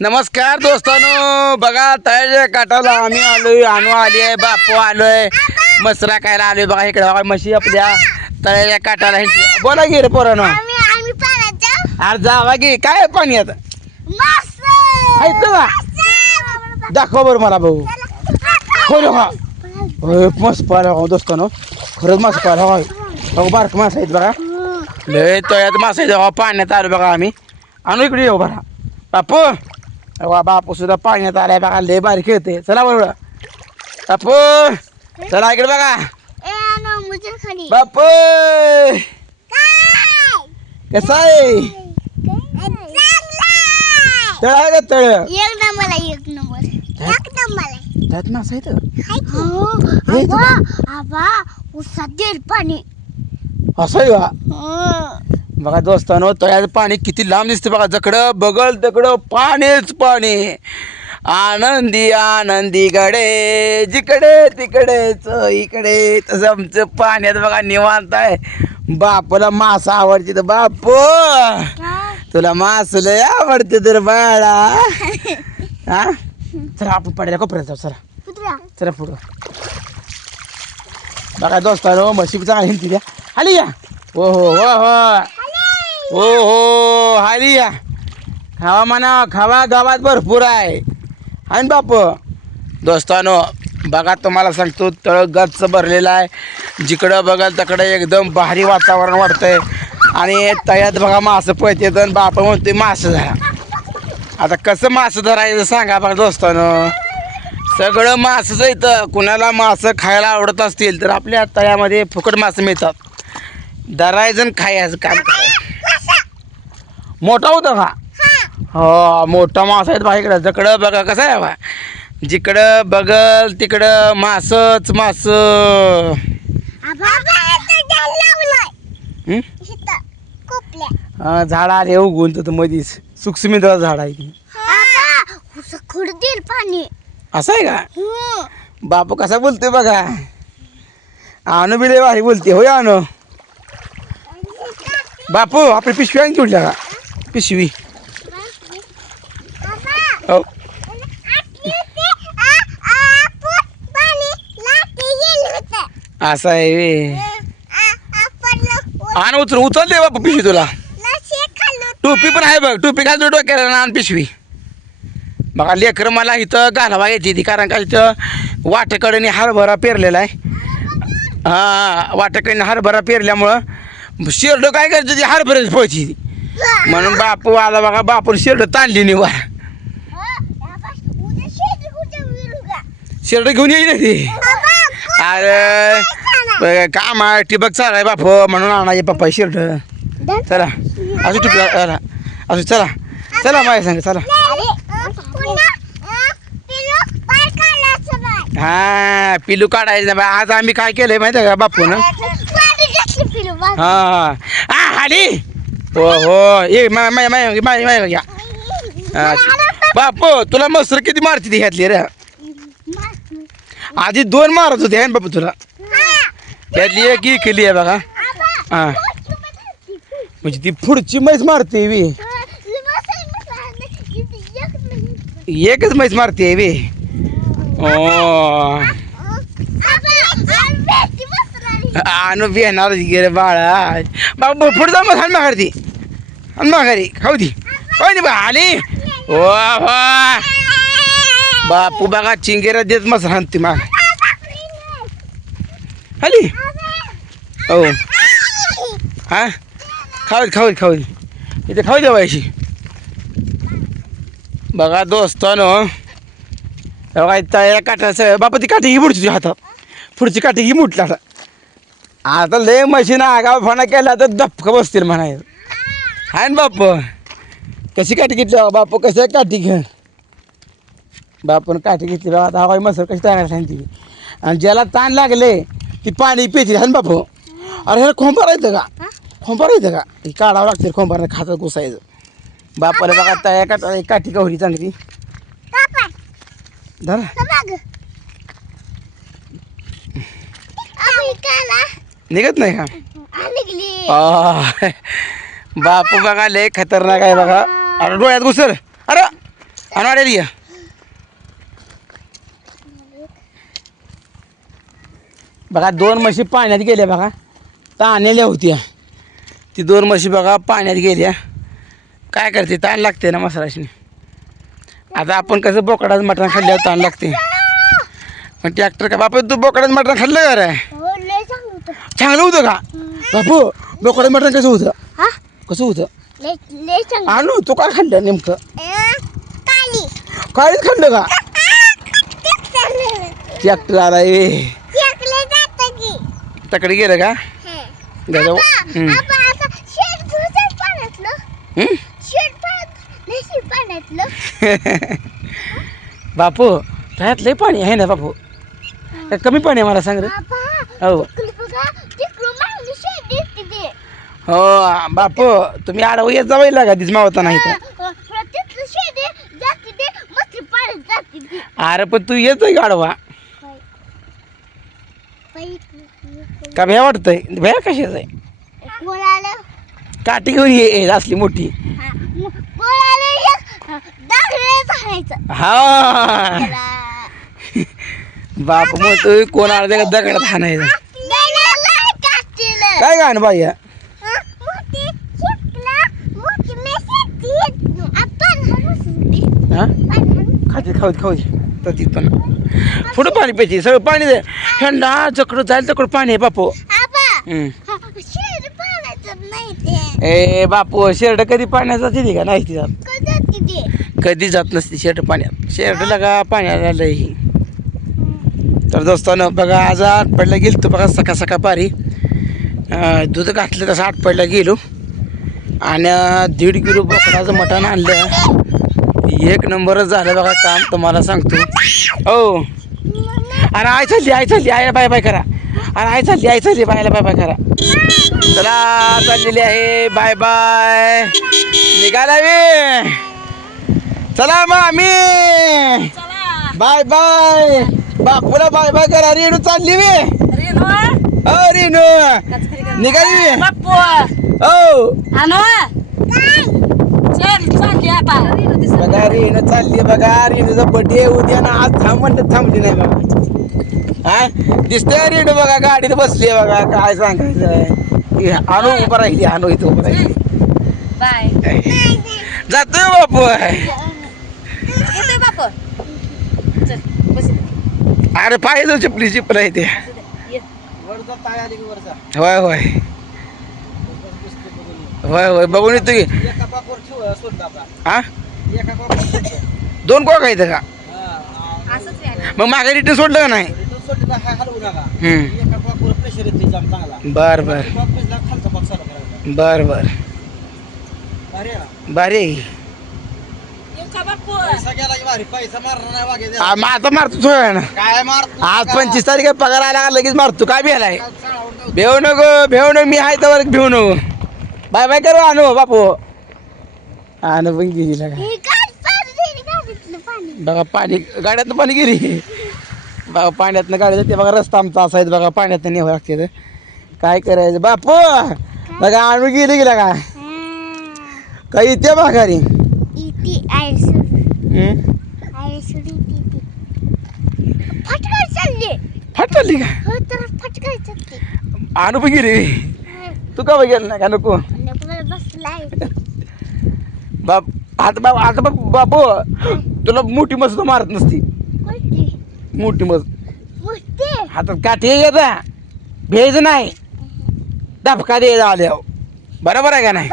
नमस्कार दोस्तांनो, बघा तळ्याच्या काठाला आम्ही आलोय. आली आहे, बापू आलोय, मसरा खायला आलोय. बघा इकडे बघा म्हशी आपल्या तळ्याच्या काठाला. बोला की रे पोरांनो. अरे जावा की, काय आहे पाणी आता दाखवा बरं मला भाऊ. हो हा मस्त पाहिला हो दोस्तांनो, खरंच मस्त पाहिला हो. बारक मासा आहेत बघा, लय तळ्यात मासा आहेत. पाण्यात आलो बघा आम्ही. आणू इकडे येऊ बघा बापू. बापू सुद्धा पाण्यात आलाय बघा, लय भारी खेळते. चला बरोबर बापू, चला इकडे बघा बापू. कसा आहे तळ आहे का तळ? त्यात मासा आहे पाणी असं आहे का? बघा दोस्तांनो, तळ्याचं पाणी किती लांब दिसते बघा. जकडं बगल तकडं पाणीच पाणी. आनंदी आनंदी गडे, जिकडे तिकडेच इकडे. तसं आमचं पाण्यात बघा निवांत आहे. बापूला मासा आवडते तर बापू, तुला मास लय आवडते तर बाळा. हा चला आपण पाड्याला कोपऱ्यात जाऊ. चला चला पुढं. बघा दोस्तांनो, म्हशी चांगली हिंडती द्या. आली या. हो हो हो हो हो हो हाली या. खावा म्हणा, खावा, गावात भरपूर आहे आणि बाप. दोस्तानो बघा, तुम्हाला सांगतो तळ गच्च भरलेलं आहे. जिकडं बघाल तिकडं एकदम भारी वातावरण वाटतंय. आणि तळ्यात बघा मासं पळते आणि बाप म्हणतोय मासं धरा. आता कसं मासं धरायचं सांगा बघा दोस्तानो. सगळं मासंच येतं. कुणाला मासं खायला आवडत असतील तर आपल्या तळ्यामध्ये फुकट मासं मिळतात. धरायचं आणि खायचं काम करायचं. मोठा होता का? हो मोठा मासा आहे बा. इकडं जकडं बघा कसं आहे बा, जिकडं बघल तिकडं मासच मास. झाड आले उगवून तर मधीच सुखसुमित झाड आहे की पाणी. असं आहे का? बापू कसा बोलतोय बघा. आणू बिले भारी बोलते. होय आणू. बापू आपली पिशवी आणखी उठल्या का? पिशवी हो. असं आहे वे. आण उचल दे बापू पिशवी तुला. टोपी पण आहे बघ, टोपी घालतो डोक्याला आण पिशवी. बघा लेकर मला इथं घालावा येते ती, कारण का इथं वाटेकडे हरभरा पेरलेला आहे. हां वाटेकडे हरभरा पेरल्यामुळं शेरडं काय करायचं ती हरभऱ्याच पळती. म्हणून बापू आला बघा, बापून शेरडं ताणली निवार. शेरडं घेऊन येईल ती. अरे काम आहे, ठिबक चालाय बापू म्हणून आणायचे पप्पा शिरडं. चला असं ठिबक असं. चला चला माझ्या सांग चला. हा पिलू काढायचं ना. आज आम्ही काय केलंय माहिती आहे का बापू ना. हा हा आली. हो हो ये घ्या. बापू तुला मसर किती मारती ती घातली रे? आधी 2 मारत होते आहे ना बापू तुला. त्यातली एक केली आहे बघा. हा म्हणजे ती पुढची म्हैस मारते वी. एकच म्हैस मारते वी. आणू बिहार गेले बाळा. बाबा पुढे जाऊ मग माघारी माघारी खाऊ ती पाहिजे बा आली. हो हो बापू बघा चिंगेरा देत मस्त हाणते माग आली. हो हा खाऊ इथे खाऊ द्या बायशी. बघा दोस्तानो बघा तळ्या काठाचं बापा ती काठी ही मुडची तुझ्या हातात. पुढची काठी ही मुटला. आता लय मशीन आगाव फणा केला तर धपका बसतील म्हणायचं आहे ना बाप. कशी काठी घेतली बापू? कशी काठी घे बापून काठी घेतली बघा. आता हवाई मसर कशी ताणायला सांगते. आणि ज्याला ताण लागले ती पाणी पिते आहे ना बापू. अरे ह्याला खोंबार येतं का? खोंबार येतं का? हे काढावं लागते खोंबार खातात घुसायचं. बापाला बघा तळ्या काटा काठी गवरी चांगली धरा. निघत नाही का? बापू बघा लय खतरनाक आहे बघा. अरे डोळ्यात घुसल. अरे अनवाड्याला ये. बघा 2 म्हशी पाण्यात गेल्या बघा. ताणलेल्या होत्या ती 2 म्हशी बघा पाण्यात गेल्या. काय करते ताण लागते ना मसालाशी. आता आपण कसं बोकडाचं मटण खाल्ल्यावर ताण लागते. पण ट्रॅक्टर का बापू तू बोकडाचं मटण खाल्लं का रे? हो लय चांगलं होतं. चांगलं होतं का बापू? बोकडाचं मटण कसं होतं? हा कसं होतं? लय लय चांगलं. आणू तू काय खाल्लं नेमकं? काली काहीच खाल्लं का? ट्रॅक्टर आला ए शेकले जातं की. तकडे गेलं का? दादा आपण आता शेड धुतच पाण्यातलं. शेड पाण्यात नशीब पाण्यातलं. बापू त्यात लय पाणी आहे ना बापू? का कमी पाणी आहे मला सांग रे. बाबा हो बघा तिकडून मागणी शेड दिसते ते. हो बापू तुम्ही आडवं येत जावं लागा दिस मावता नाही तर. तिथलं शेड जाते ते मस्त पाण्यात जाते ती. अरे पण तू येतोय गाडवा का भ्या वाटतंय? भ्या कशाच आहे? कोणाला काठी घेऊन ये असली मोठी. कोणाला एक दागडे धरायचं. हा बापू म्हणतोय कोणाला त्या दगडात हाणायचं. काय गाणं बाई या? हा खाते खाऊ दे खाऊ दे तर तिथं पुढं पाणी प्यायचे सगळं पाणी दे. थंडा जकडं जाईल तकडं पाणी आहे बापू. ए बापू शेरड कधी पाण्यात जाते का? नाही ती जात. कधी जात नसते शेरड पाण्यात. शेरड लगा पाण्याला लई. तर दोस्तानं बघा आज 8 पडला गेलो तो बघा सकाळ सकाळ पारी दूध घातलं तसं 8 पडला गेलो आणि 1.5 किलो बोकडाचं मटण आणलं. 1 नंबरच झालं बघा काम तुम्हाला सांगतो. हो अरे आई चालली आईला बाय बाय करा. अरे आई चालली बायला बाय बाय करा. चला चाललेली आहे बाय बाय. निघाला मी. चला मामी बाय बाय. बापूला बाय बाय करा. रेणू चालली मी. हो रेणू निघाली मी. हो बघा रेणू चालली. बघा रेणूचा बर्थडे उद्या ना आज थांब म्हणलं थांबली नाही बघा. हा दिसतंय रेणू बघा गाडीत बसली बघा. काय सांगायचं आणू उभं राहिली. आणू इथं उभं राहिली. जातोय बापू. अरे पाहिजे चपली चिपला आहे ते. होय होय होय होय बघून येतो की. हा 2 कोक आहेत का? मग मागे रिटर्न सोडलं का नाही? बर बर बर बर भारी आहे. आता मारतो थोड्या ना. आज 25 तारीख आहे पगार आला का लगेच मारतो. काय भेलाय? भेऊ नको मी आहे तर भेऊ नको. बाय बाय करू आणू बापू. आणू पण गेली बघा पाणी गाड्यातनं पाणी गेली बघा. पाण्यातनं गाडी जाते बघा. रस्ता आमचा असा आहे बघा. पाण्यातनं न्यावं लागते. काय करायचं बापू? बघा आणू गेली गेला का काही इथे माघारी. फाटली का? आणू पण गेली. तू का गेलं नाही का? नको बाप. आता बापू तुला मोठी मस्त मारत नसती. मोठी मस्त हातात काठी येता भेज नाही. धपका द्यायचा आल्यावर बरोबर आहे का नाही?